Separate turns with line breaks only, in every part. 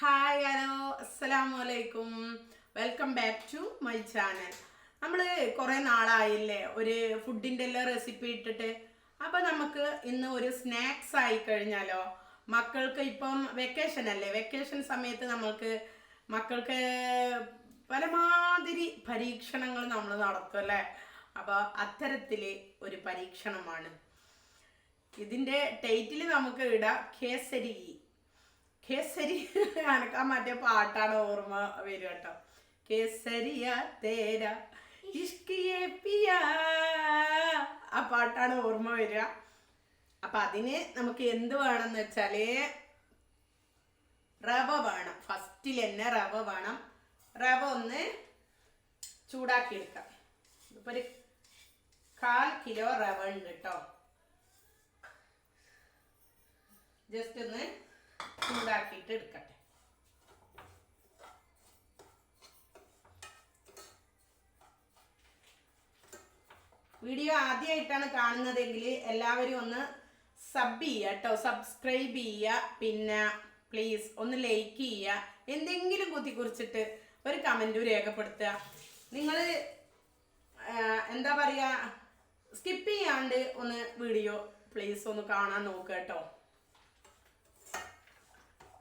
Hi hello അസ്സലാമു അലൈക്കും welcome back to my channel. നമ്മൾ കുറേ നാളായില്ലേ ഒരു ഫുഡിന്റെ എല്ലാം റെസിപ്പി ഇട്ടിട്ട്. അപ്പോൾ നമുക്ക് ഇന്ന് ഒരു സ്നാക്സ് ആയി കഴിഞ്ഞാലോ? മക്കൾക്ക് ഇപ്പം വെക്കേഷൻ അല്ലേ? വെക്കേഷൻ സമയത്ത് നമ്മൾക്ക് മക്കൾക്ക് പലമാതിരി പരീക്ഷണങ്ങൾ നമ്മൾ നടത്തും അല്ലേ? അപ്പോൾ അത്തരത്തിൽ ഒരു പരീക്ഷണമാണ്. ഇതിന്റെ ടൈറ്റിൽ നമുക്ക് ഇടാം. കേസരി. കേസരി എനക്ക് ആ മറ്റേ പാട്ടാണ് ഓർമ്മ വരും കേട്ടോ. കേസരിയ തേര ഇഷ്കിയെ ആ പാട്ടാണ് ഓർമ്മ വരിക. അപ്പൊ അതിന് നമുക്ക് എന്ത് വേണമെന്ന് വെച്ചാൽ റവ വേണം. ഫസ്റ്റിൽ തന്നെ റവ വേണം. റവ ഒന്ന് ചൂടാക്കി എടുക്കാം ഇപ്പൊ ഒരു കാൽ കിലോ റവ ഉണ്ട് കേട്ടോ. ജസ്റ്റ് ഒന്ന് ചൂടാക്കിയിട്ട് എടുക്കട്ടെ വീഡിയോ ആദ്യമായിട്ടാണ് കാണുന്നതെങ്കിൽ എല്ലാവരും ഒന്ന് സബ് ചെയ്യുക കേട്ടോ സബ്സ്ക്രൈബ് ചെയ്യുക. പിന്നെ പ്ലീസ് ഒന്ന് ലൈക്ക് ചെയ്യുക. എന്തെങ്കിലും കുത്തി കുറിച്ചിട്ട് ഒരു കമന്റും രേഖപ്പെടുത്തുക. നിങ്ങൾ എന്താ പറയുക സ്കിപ്പ് ചെയ്യാണ്ട് ഒന്ന് വീഡിയോ പ്ലീസ് ഒന്ന് കാണാൻ നോക്കുക കേട്ടോ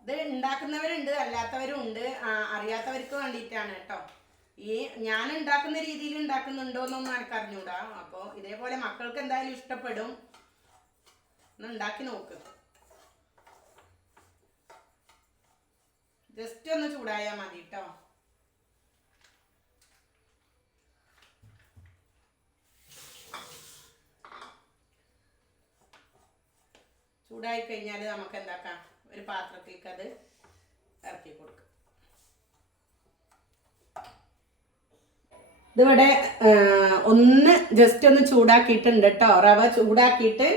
ഇത് ഉണ്ടാക്കുന്നവരുണ്ട് അല്ലാത്തവരും ഉണ്ട് അറിയാത്തവർക്ക് വേണ്ടിയിട്ടാണ് കേട്ടോ. ഈ ഞാൻ ഉണ്ടാക്കുന്ന രീതിയിൽ ഉണ്ടാക്കുന്നുണ്ടോ എന്നൊന്നും എനിക്ക് അറിഞ്ഞൂടാ. അപ്പോൾ ഇതേപോലെ മക്കൾക്ക് എന്തായാലും ഇഷ്ടപ്പെടും. ഒന്ന് ഉണ്ടാക്കി നോക്ക്. ജസ്റ്റ് ഒന്ന് ചൂടായാൽ മതി കേട്ടോ. ചൂടായി കഴിഞ്ഞാൽ നമുക്ക് എന്താക്കാം? ഒരു പാത്രത്തിലേക്ക് അത് ഇറക്കി കൊടുക്കുക ഇതിവിടെ ഒന്ന് ജസ്റ്റ് ഒന്ന് ചൂടാക്കിയിട്ടുണ്ട് കേട്ടോ റവ ചൂടാക്കിയിട്ട്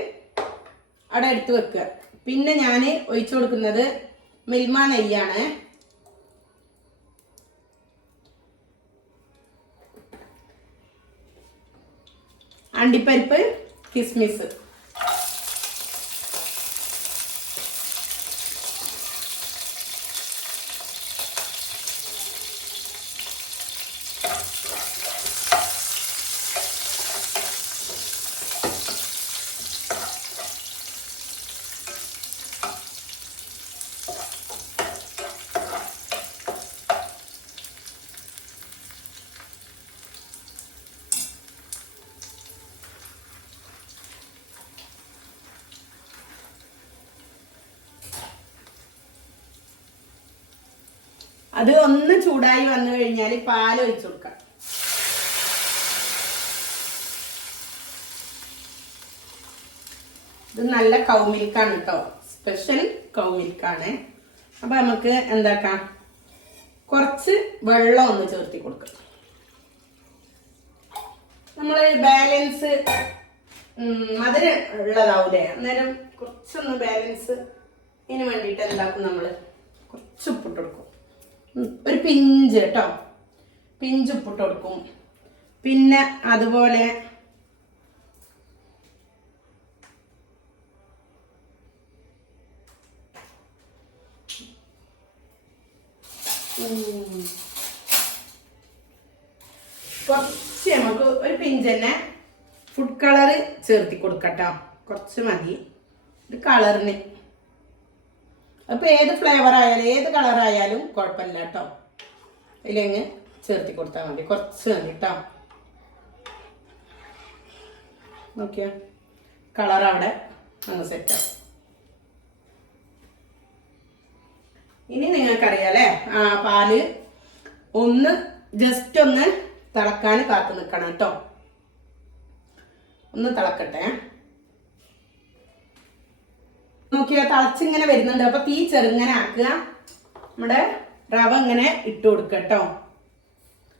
അവിടെ എടുത്ത് വെക്കുക. പിന്നെ ഞാൻ ഒഴിച്ചു കൊടുക്കുന്നത് മിൽമ നെയ്യാണ്. അണ്ടിപ്പരിപ്പ് കിസ്മിസ്. അത് ഒന്ന് ചൂടായി വന്നു കഴിഞ്ഞാൽ പാൽ ഒഴിച്ചു കൊടുക്കാം. ഇത് നല്ല കൗമിൽക്കാണ് കേട്ടോ സ്പെഷ്യൽ കൗമിൽക്കാണ് അപ്പൊ നമുക്ക് എന്താക്കാം? കുറച്ച് വെള്ളം ഒന്ന് ചേർത്തി കൊടുക്കാം. നമ്മൾ ബാലൻസ് മധുരം ഉള്ളതാവൂലേ? അന്നേരം കുറച്ചൊന്ന് ബാലൻസ് ഇതിന് വേണ്ടിയിട്ട് എന്താക്കും നമ്മൾ കുറച്ച് ഉപ്പിട്ട് കൊടുക്കും. ഒരു പിഞ്ച് കേട്ടോ. പിഞ്ച് ഉപ്പിട്ട് കൊടുക്കും. പിന്നെ അതുപോലെ. കുറച്ച് നമുക്ക് ഒരു പിഞ്ച് തന്നെ ഫുഡ് കളർ ചേർത്തി കൊടുക്കട്ടോ. കുറച്ച് മതി. ഇത് കളറിന് അപ്പൊ ഏത് ഫ്ലേവർ ആയാലും ഏത് കളർ ആയാലും കുഴപ്പമില്ല കേട്ടോ. ഇതിലങ്ങ് ചേർത്തി കൊടുത്താൽ മതി. കുറച്ച് മതി കേട്ടോ. നോക്കിയോ? കളർ അവിടെ അങ്ങ് സെറ്റാവും ഇനി നിങ്ങൾക്കറിയാലേ? ആ പാൽ ഒന്ന് ജസ്റ്റ് ഒന്ന് തിളക്കാൻ കാത്തു നിൽക്കണം കേട്ടോ. ഒന്ന് തിളക്കട്ടെ. നോക്കിയാ തിളച്ചിങ്ങനെ വരുന്നുണ്ട്. അപ്പൊ തീ ചെറുങ്ങനെ ആക്കുക. നമ്മുടെ റവ ഇങ്ങനെ ഇട്ട് കൊടുക്കുക കേട്ടോ.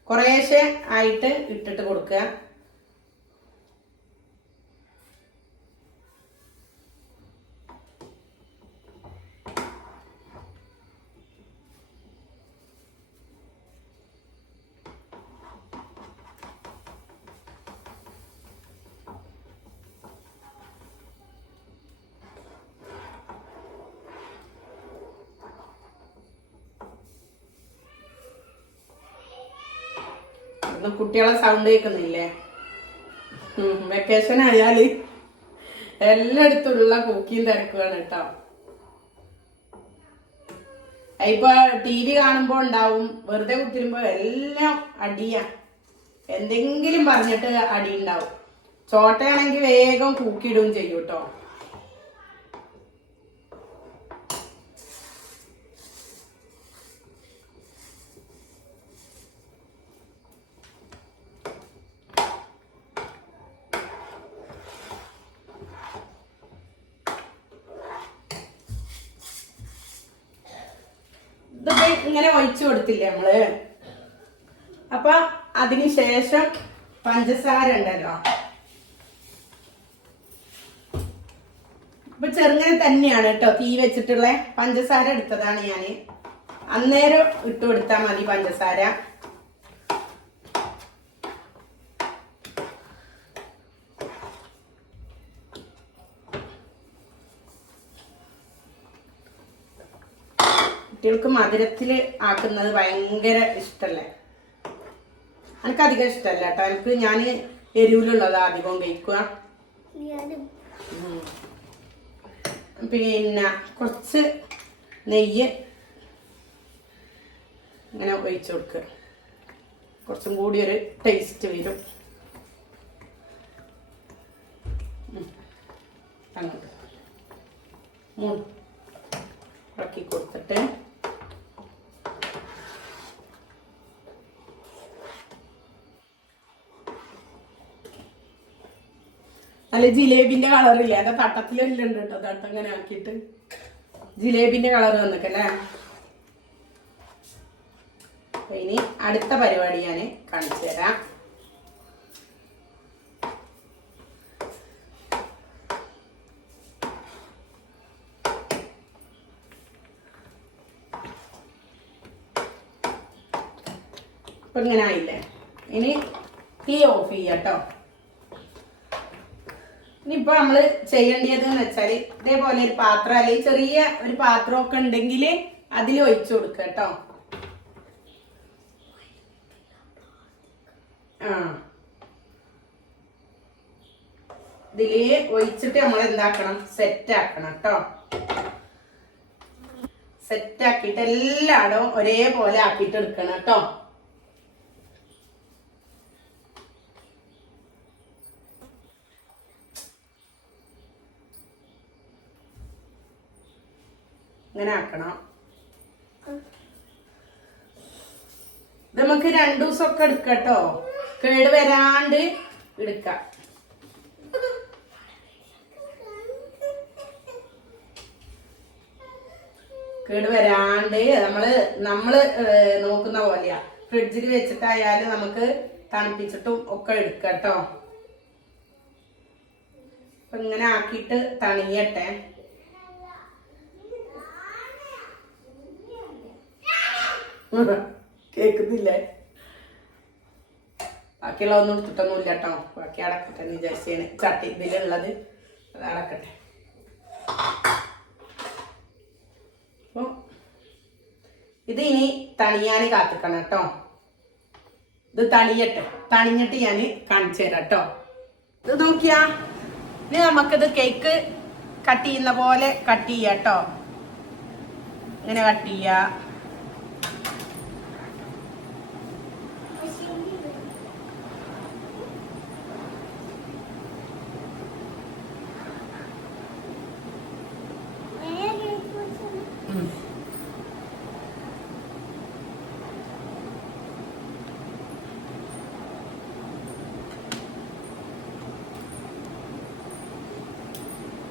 കുറേശ്ശെ ആയിട്ട് ഇട്ടിട്ട് കൊടുക്കുക. അവിടുന്ന് കുട്ടികളെ സൗണ്ട് കേൾക്കുന്നില്ലേ? വെക്കേഷൻ ആയാൽ എല്ലായിടത്തുള്ള കുക്കിയും തിരക്കുകയാണ് കേട്ടോ. ഇപ്പൊ ടി വി കാണുമ്പോ ഉണ്ടാവും വെറുതെ കുത്തിരുമ്പോ എല്ലാം അടിയാ. എന്തെങ്കിലും പറഞ്ഞിട്ട് അടി ഉണ്ടാവും. ചോട്ടയാണെങ്കിൽ വേഗം കൂക്കിയിടുകയും ചെയ്യൂട്ടോ ഇങ്ങനെ ഒഴിച്ചു കൊടുത്തില്ലേ നമ്മൾ? അപ്പൊ അതിന് ശേഷം പഞ്ചസാര ഉണ്ടല്ലോ. ഇപ്പൊ ചെറുങ്ങനെ തന്നെയാണ് കേട്ടോ തീ വെച്ചിട്ടുള്ള. പഞ്ചസാര എടുത്തതാണ് ഞാൻ. അന്നേരം ഇട്ട് കൊടുത്താൽ മതി പഞ്ചസാര. കുട്ടികൾക്ക് മധുരത്തിൽ ആക്കുന്നത് ഭയങ്കര ഇഷ്ടല്ലേ? എനിക്ക് അധികം ഇഷ്ടമല്ല കേട്ടോ എനിക്ക് ഞാൻ എരിവിലുള്ളതാ അധികം കഴിക്കുക. പിന്നെ കുറച്ച് നെയ്യ് ഇങ്ങനെ ഒഴിച്ചു കൊടുക്കുക കുറച്ചും കൂടി ഒരു ടേസ്റ്റ് വരും. അങ്ങോട്ട്. മൂന്ന് ഇളക്കി കൊടുത്തിട്ട് നല്ല ജിലേബിന്റെ കളറില്ല അതെ തട്ടത്തിലെല്ലാം ഉണ്ട് കേട്ടോ. തട്ടം ഇങ്ങനെ ആക്കിയിട്ട്. ജിലേബിന്റെ കളർ വന്നിക്കല്ലേ? അപ്പൊ ഇനി അടുത്ത പരിപാടി ഞാൻ കാണിച്ചു തരാം. ഇപ്പൊ ഇങ്ങനെ ആയില്ലേ? ഇനി തീ ഓഫ് ചെയ്യാട്ടോ ഇനിയിപ്പോ നമ്മൾ ചെയ്യേണ്ടത് എന്ന് വെച്ചാൽ ഇതേപോലെ ഒരു പാത്രം അല്ലെങ്കിൽ ചെറിയ ഒരു പാത്രമൊക്കെ ഉണ്ടെങ്കിൽ അതിൽ ഒഴിച്ചു കൊടുക്കുക കേട്ടോ. ആ. ഇതിൽ ഒഴിച്ചിട്ട് നമ്മൾ എന്താക്കണം? സെറ്റ് ആക്കണം കേട്ടോ. സെറ്റ് ആക്കിയിട്ട് എല്ലായിടവും ഒരേപോലെ ആക്കിയിട്ട് എടുക്കണം കേട്ടോ. ഇങ്ങനെ ആക്കണം ഇത് നമുക്ക് രണ്ടു ദിവസമൊക്കെ എടുക്കട്ടോ. കേട് വരാണ്ട് എടുക്കാം. കേട് വരാണ്ട് നമ്മൾ നമ്മൾ നോക്കുന്ന പോലെയാ. ഫ്രിഡ്ജിൽ വെച്ചിട്ടായാലും നമുക്ക് തണുപ്പിച്ചിട്ടും ഒക്കെ എടുക്കട്ടോ. ഇങ്ങനെ ആക്കിയിട്ട് തണിയട്ടെ. കേക്കുന്നില്ലേ? ബാക്കിയുള്ള ഒന്നും എടുത്തിട്ടൊന്നുമില്ല കേട്ടോ. ബാക്കി അടക്കട്ടെ എന്ന് വിചാരിച്ചാണ് ചട്ടി ഇതിലുള്ളത്. അത് അടക്കട്ടെ. അപ്പൊ ഇത് ഇനി തണിയാൻ കാത്തിക്കണം കേട്ടോ. ഇത് തണിയട്ടെ. തണിഞ്ഞിട്ട് ഞാൻ കാണിച്ചു തരാം കേട്ടോ. ഇത് നോക്കിയാ ഇനി നമുക്കിത് കേക്ക് കട്ട് ചെയ്യുന്ന പോലെ കട്ട് ചെയ്യാം കേട്ടോ. ഇങ്ങനെ കട്ട് ചെയ്യാ.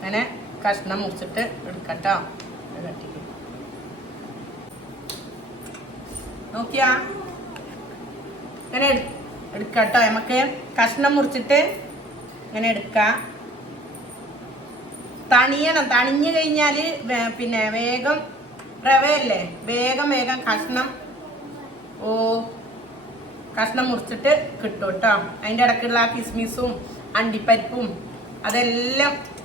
അങ്ങനെ കഷ്ണം മുറിച്ചിട്ട് എടുക്കട്ടോ. കട്ടിക്ക് നോക്കിയാ? അങ്ങനെ എടു- എടുക്കട്ടോ. നമുക്ക് കഷ്ണം മുറിച്ചിട്ട് അങ്ങനെ എടുക്കാം. തണിയണം. തണിഞ്ഞു കഴിഞ്ഞാൽ പിന്നെ വേഗം റവയല്ലേ? വേഗം വേഗം കഷ്ണം. ഓ കഷ്ണം മുറിച്ചിട്ട് കിട്ടും കേട്ടോ. അതിന്റെ ഇടയ്ക്കുള്ള ആ കിസ്മിസും അണ്ടിപ്പരിപ്പും അതെല്ലാം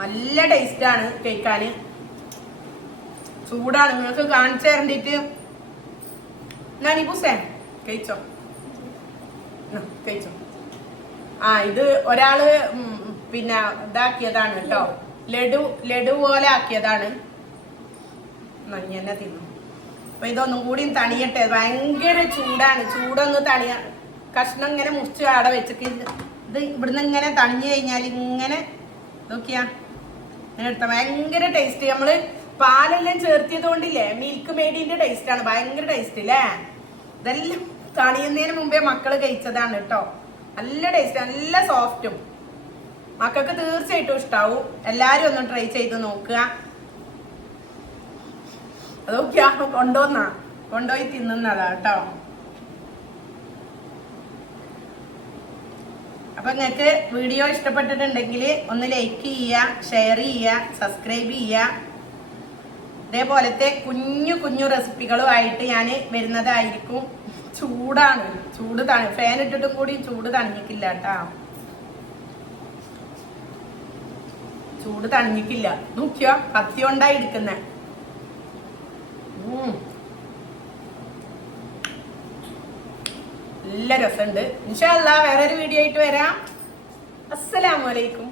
നല്ല ടേസ്റ്റാണ് കഴിക്കാൻ ചൂടാണ്. നിങ്ങൾക്ക് കാണിച്ചു തരണ്ടിട്ട്. ഞാൻ പൂസേ? കഴിച്ചോ? കഴിച്ചോ. ആ ഇത് ഒരാൾ പിന്നെ ഇതാക്കിയതാണ് കേട്ടോ. ലഡു ലഡു പോലെ ആക്കിയതാണ്. നഞ്ഞ തന്നെ തിന്നു. അപ്പൊ ഇതൊന്നും കൂടി തണിയട്ടെ. ഭയങ്കര ചൂടാണ്. ചൂടൊന്ന് തണിയ. കഷ്ണം ഇങ്ങനെ മുറിച്ച് ആടെ വെച്ചിട്ട് ഇത് ഇവിടുന്ന് ഇങ്ങനെ തണിഞ്ഞു കഴിഞ്ഞാൽ ഇങ്ങനെ നോക്കിയാ എടുത്ത ഭയങ്കര ടേസ്റ്റ് നമ്മൾ പാലെല്ലാം ചേർത്തിയത് കൊണ്ടില്ലേ മിൽക്ക് മേഡിന്റെ ടേസ്റ്റ് ആണ്. ഭയങ്കര ടേസ്റ്റ് അല്ലേ ഇതെല്ലാം തണിയുന്നതിന് മുമ്പേ മക്കൾ കഴിച്ചതാണ് കേട്ടോ നല്ല ടേസ്റ്റ് നല്ല സോഫ്റ്റും മക്കൾക്ക് തീർച്ചയായിട്ടും ഇഷ്ടാവും. എല്ലാരും ഒന്ന് ട്രൈ ചെയ്ത് നോക്കുക. അതൊക്കെയാ കൊണ്ടുവന്നാ. കൊണ്ടുപോയി തിന്നുന്നതാ കേട്ടോ അപ്പൊ നിങ്ങൾക്ക് വീഡിയോ ഇഷ്ടപ്പെട്ടിട്ടുണ്ടെങ്കിൽ ഒന്ന് ലൈക്ക് ചെയ്യുക ഷെയർ ചെയ്യുക സബ്സ്ക്രൈബ് ചെയ്യുക. ഇതേപോലത്തെ കുഞ്ഞു കുഞ്ഞു റെസിപ്പികളുമായിട്ട് ഞാൻ വരുന്നതായിരിക്കും. ചൂടാണ് ചൂട് തണു ഫാൻ ഇട്ടിട്ടും കൂടി ചൂട് തണിഞ്ഞിക്കില്ല കേട്ടാ. ചൂട് തണിഞ്ഞിക്കില്ല നോക്കിയോ? കത്തി കൊണ്ടായി എടുക്കുന്നേ? നല്ല രസമുണ്ട്. ഇൻഷാല്ല വേറൊരു വീഡിയോ ആയിട്ട് വരാം. അസ്സലാമലൈക്കും